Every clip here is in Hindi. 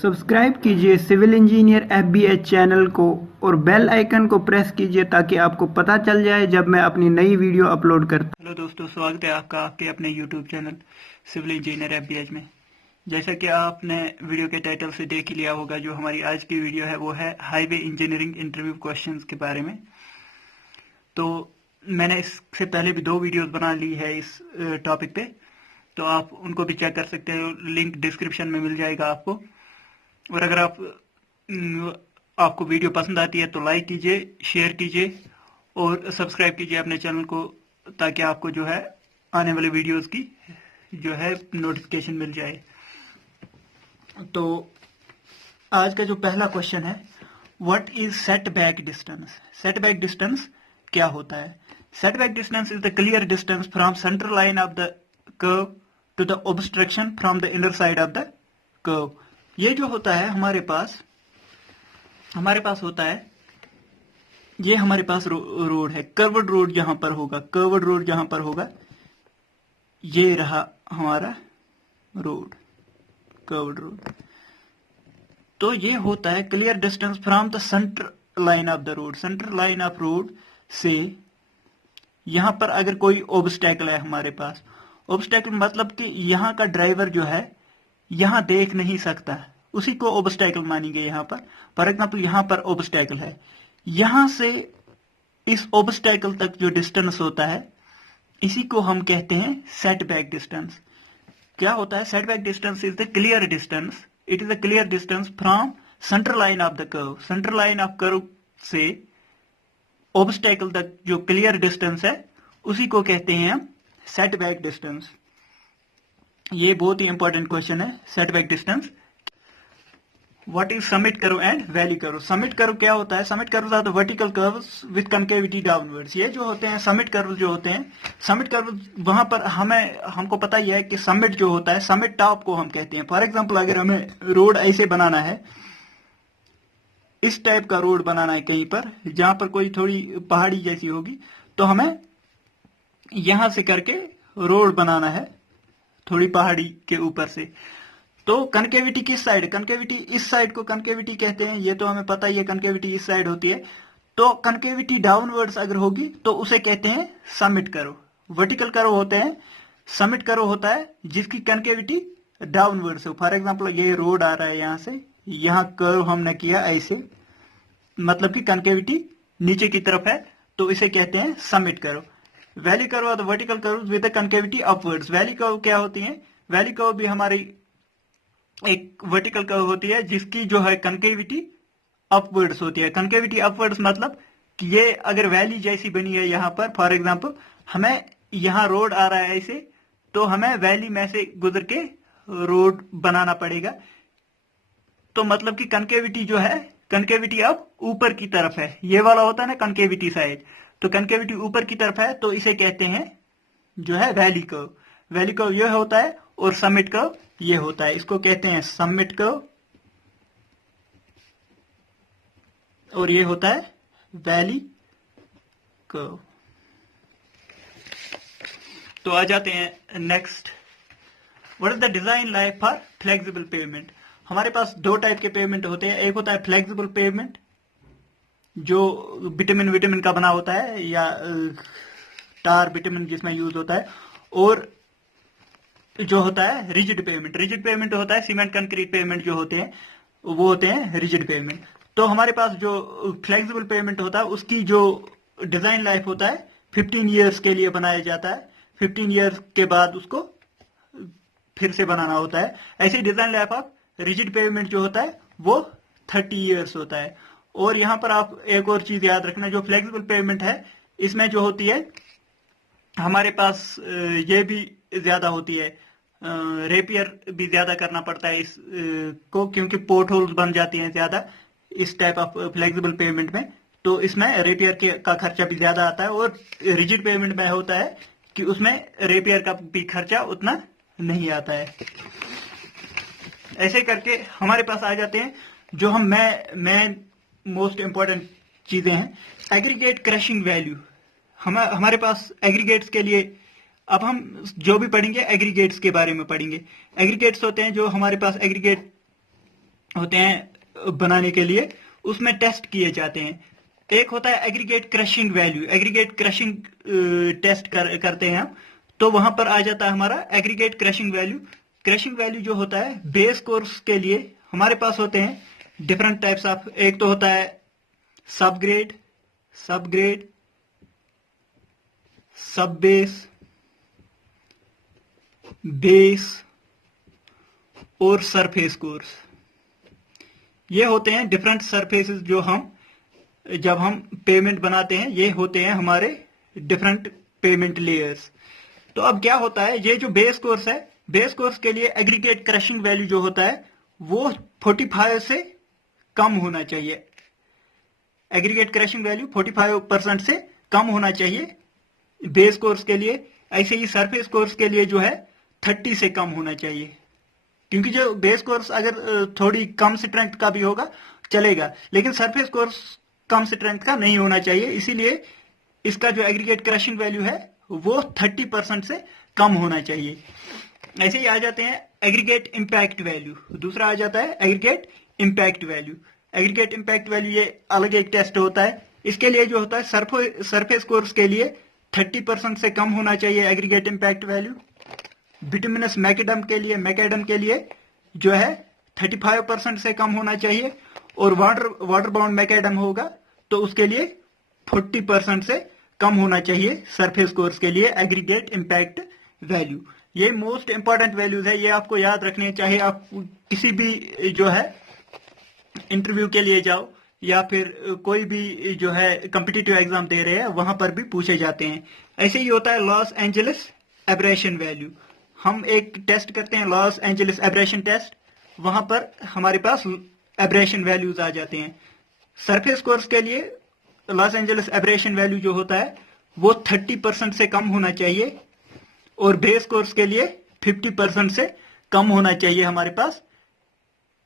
सब्सक्राइब कीजिए सिविल इंजीनियर एफबीएच चैनल को और बेल आइकन को प्रेस कीजिए ताकि आपको पता चल जाए जब मैं अपनी नई वीडियो अपलोड करता हूं। हेलो दोस्तों, स्वागत है आपका आपके अपने यूट्यूब चैनल सिविल इंजीनियर एफबीएच में। जैसा कि आपने वीडियो के टाइटल से देख ही लिया होगा, जो हमारी आज की वीडियो है वो है हाईवे इंजीनियरिंग इंटरव्यू क्वेश्चंस के बारे में। तो मैंने इससे पहले भी 2 वीडियोस बना ली है इस टॉपिक पे, तो आप उनको भी चेक कर सकते हो। लिंक डिस्क्रिप्शन में मिल जाएगा आपको। और अगर आपको वीडियो पसंद आती है तो लाइक कीजिए, शेयर कीजिए और सब्सक्राइब कीजिए अपने चैनल को, ताकि आपको जो है आने वाले वीडियोस की जो है नोटिफिकेशन मिल जाए। तो आज का जो पहला क्वेश्चन है, what is setback distance. Setback distance क्या होता है? Setback distance is the clear distance from central line of the curve to the obstruction from the inner side of the curve. ये जो होता है हमारे पास होता है, ये हमारे पास रोड है, कर्व्ड रोड जहां पर होगा, कर्व्ड रोड जहां पर होगा, ये रहा हमारा रोड, कर्व्ड रोड। तो ये होता है clear distance from the centre line of the road. Centre line of road से यहां पर अगर कोई ऑब्स्टेकल है हमारे पास, ऑब्स्टेकल मतलब कि यहां का ड्राइवर जो है यहां देख नहीं सकता, उसी को ऑब्स्टेकल मानेंगे यहां पर। फॉर एग्जाम्पल यहां पर ऑब्स्टेकल है, यहां से इस ऑब्स्टेकल तक जो डिस्टेंस होता है इसी को हम कहते हैं सेटबैक डिस्टेंस। क्या होता है? Setback distance is the clear distance, it is the clear distance from centre line of the curve. Centre line of curve से ऑब्स्टेकल तक जो क्लियर डिस्टेंस है उसी को कहते हैं हम सेटबैक डिस्टेंस। ये बहुत ही इंपॉर्टेंट क्वेश्चन है, setback distance. What is summit curve and valley curve. Summit curve क्या होता है? Summit curve are the vertical curves with concavity downwards. ये जो होते हैं समिट कर्व जो होते हैं, समिट कर्व वहां पर हमको पता ही है कि समिट जो होता है, समिट टॉप को हम कहते हैं। फॉर एग्जांपल अगर हमें रोड ऐसे बनाना है, इस टाइप का रोड बनाना है कहीं पर जहां पर कोई थोड़ी पहाड़ी जैसी होगी, तो हमें यहां से करके रोड बनाना है थोड़ी पहाड़ी के ऊपर से। तो कनकेविटी किस साइड? कनकेविटी इस साइड को कनकेविटी कहते हैं, ये तो हमें पता ही है, कनकेविटी इस साइड होती है। तो कनकेविटी डाउनवर्ड्स अगर होगी तो उसे कहते हैं समिट कर्व। वर्टिकल कर्व होते हैं, समिट कर्व होता है जिसकी कनकेविटी डाउनवर्ड्स हो। फॉर एग्जांपल ये रोड आ रहा है, यहां से यहां कर्व हमने किया ऐसे, मतलब कि कनकेविटी नीचे की तरफ है, तो इसे कहते हैं समिट कर्व। वैली कर्व और vertical curve with concavity upwards. Valley curve क्या होती है? वैली कर्व भी हमारी एक वर्टिकल कर्व होती है जिसकी जो है कनकेविटी अपवर्ड्स होती है। कनकेविटी अपवर्ड्स मतलब कि ये अगर वैली जैसी बनी है यहां पर, फॉर एग्जांपल हमें यहां रोड आ रहा है ऐसे, तो हमें वैली में से गुजर के रोड बनाना पड़ेगा। तो मतलब कि कनकेविटी जो है, कनकेविटी अब ऊपर की तरफ है, ये वाला होता है ना कनकेविटी साइड, तो कनकेविटी ऊपर की तरफ है, तो इसे कहते हैं जो है वैली कर्व। वैली कर्व ये होता है और समिट कर्व ये होता है, इसको कहते हैं समिट कर्व और ये होता है वैली कर्व। तो आ जाते हैं next. What is the design life for flexible pavement. हमारे पास 2 टाइप के पेवमेंट होते हैं। एक होता है फ्लेक्सिबल पेवमेंट जो विटामिन का बना होता है, या टार विटामिन जिसमें यूज होता है, और जो होता है रिजिड पेवमेंट। रिजिड पेवमेंट होता है सीमेंट कंक्रीट पेवमेंट जो होते हैं वो होते हैं रिजिड पेवमेंट। तो हमारे पास जो फ्लेक्सिबल पेवमेंट होता है उसकी जो डिजाइन लाइफ होता है 15 ईयर्स के लिए बनाया जाता है। 15 ईयर्स के बाद उसको फिर से बनाना होता है। ऐसे design life of rigid pavement जो होता है वो 30 ईयर्स होता है। और यहां पर आप एक और चीज याद रखना, जो फ्लेक्सिबल पेवमेंट है इसमें जो होती है हमारे पास ये भी ज्यादा होती है, रेपियर भी ज्यादा करना पड़ता है इस को, क्योंकि पोर्ट होल्स बन जाती हैं ज्यादा इस टाइप ऑफ फ्लेक्सिबल पेवमेंट में, तो इसमें रेपियर का खर्चा भी ज्यादा आता है। और रिजिड पेवमेंट में होता है कि उसमें रेपियर का भी खर्चा उतना नहीं आता है। ऐसे करके हमारे पास आ जाते हैं जो हम मैं मोस्ट इंपॉर्टेंट चीजें हैं। Aggregate crushing value. हमारे पास एग्रीगेट्स के लिए अब हम जो भी पढ़ेंगे एग्रीगेट्स के बारे में पढ़ेंगे। एग्रीगेट्स होते हैं जो हमारे पास एग्रीगेट होते हैं बनाने के लिए, उसमें टेस्ट किए जाते हैं। एक होता है aggregate crushing value, aggregate crushing test करते हैं हम, तो वहां पर आ जाता है हमारा aggregate crushing value. Crushing value जो होता है बेस कोर्स के लिए हमारे पास होते हैं डिफरेंट टाइप्स ऑफ, एक तो होता है सब ग्रेड, सब ग्रेड, सब बेस, बेस और सरफेस कोर्स। ये होते हैं डिफरेंट सरफेसेस जो हम जब हम पेमेंट बनाते हैं, ये होते हैं हमारे डिफरेंट पेमेंट लेयर्स। तो अब क्या होता है, ये जो बेस कोर्स है, बेस कोर्स के लिए एग्रीगेट क्रशिंग वैल्यू जो होता है वो 45 से कम होना चाहिए। एग्रीगेट क्रशिंग वैल्यू 45% से कम होना चाहिए बेस कोर्स के लिए। ऐसे ही सरफेस कोर्स के लिए जो है 30 से कम होना चाहिए, क्योंकि जो बेस कोर्स अगर थोड़ी कम स्ट्रेंथ का भी होगा चलेगा, लेकिन सरफेस कोर्स कम स्ट्रेंथ का नहीं होना चाहिए, इसीलिए इसका जो एग्रीगेट क्रशिंग वैल्यू है वो 30% से कम होना चाहिए। ऐसे ही आ जाते हैं एग्रीगेट इंपैक्ट वैल्यू, दूसरा आ जाता है aggregate impact value. Aggregate impact value ये अलग एक टेस्ट होता है। इसके लिए जो होता है सरफेस कोर्स के लिए 30% से कम होना चाहिए aggregate impact value. Bituminous macadam के लिए जो है 35% से कम होना चाहिए, और वाटर बाउंड मैकेडम होगा तो उसके लिए 40% से कम होना चाहिए सरफेस कोर्स के लिए एग्रीगेट इंपैक्ट वैल्यू। ये मोस्ट इंपॉर्टेंट वैल्यूज है, ये आपको याद रखने चाहिए। आप किसी भी जो है इंटरव्यू के लिए जाओ या फिर कोई भी जो है कॉम्पिटिटिव एग्जाम दे रहे हैं वहां पर भी पूछे जाते हैं। ऐसे ही होता है लॉस एंजलिस एब्रेशन वैल्यू। हम एक टेस्ट करते हैं लॉस एंजलिस एब्रेशन टेस्ट, वहां पर हमारे पास एब्रेशन वैल्यूज आ जाते हैं। सरफेस कोर्स के लिए लॉस एंजलिस एब्रेशन वैल्यू जो होता है वो 30% से कम होना चाहिए, और बेस कोर्स के लिए 50% से कम होना चाहिए हमारे पास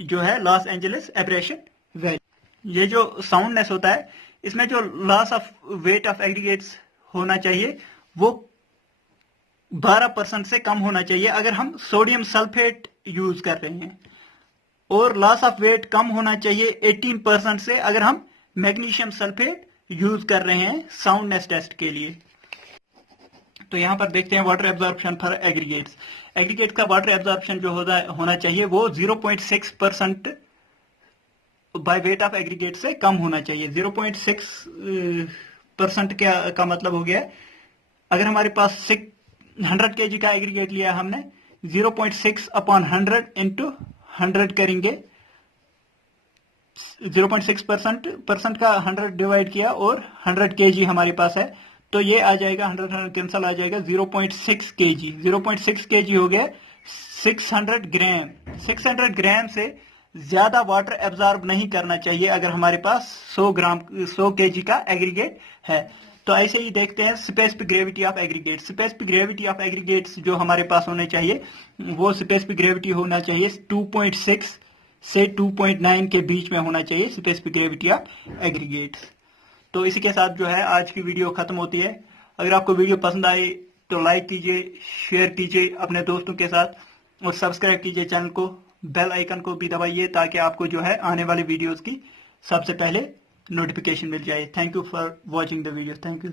जो है लॉस एंजलिस एब्रेशन वैल्यू। ये जो साउंडनेस होता है इसमें जो loss of weight of aggregates होना चाहिए वो 12% से कम होना चाहिए अगर हम सोडियम सल्फेट यूज कर रहे हैं, और लॉस ऑफ वेट कम होना चाहिए 18% से अगर हम मैग्नीशियम सल्फेट यूज कर रहे हैं साउंडनेस टेस्ट के लिए। तो यहां पर देखते हैं water absorption for aggregates. Aggregate का वाटर एब्जॉर्प्शन जो होना चाहिए वो 0.6% बाय वेट ऑफ एग्रीगेट से कम होना चाहिए। 0.6% का मतलब हो गया, अगर हमारे पास 100 kg का एग्रीगेट लिया हमने, 0.6 अपॉन 100 इंटू 100 करेंगे, 0.6% का 100 डिवाइड किया और 100 kg हमारे पास है, तो ये आ जाएगा 100 कैंसल आ जाएगा 0.6 kg। 0.6 kg हो गया 600 ग्राम। 600 ग्राम से ज्यादा वाटर एब्जॉर्ब नहीं करना चाहिए अगर हमारे पास 100 kg का एग्रीगेट है। तो ऐसे ही देखते हैं specific gravity of aggregate. Specific gravity of aggregates जो हमारे पास होने चाहिए वो स्पेसिफिक ग्रेविटी होना चाहिए 2.6 से 2.9 के बीच में होना चाहिए स्पेसिफिक ग्रेविटी ऑफ एग्रीगेट्स। तो इसी के साथ जो है आज की वीडियो खत्म होती है। अगर आपको वीडियो पसंद आई तो लाइक कीजिए, शेयर कीजिए अपने दोस्तों के साथ, और सब्सक्राइब कीजिए चैनल को, बेल आइकन को भी दबाइए ताकि आपको जो है आने वाले वीडियोस की सबसे पहले नोटिफिकेशन मिल जाए। Thank you for watching the video. Thank you.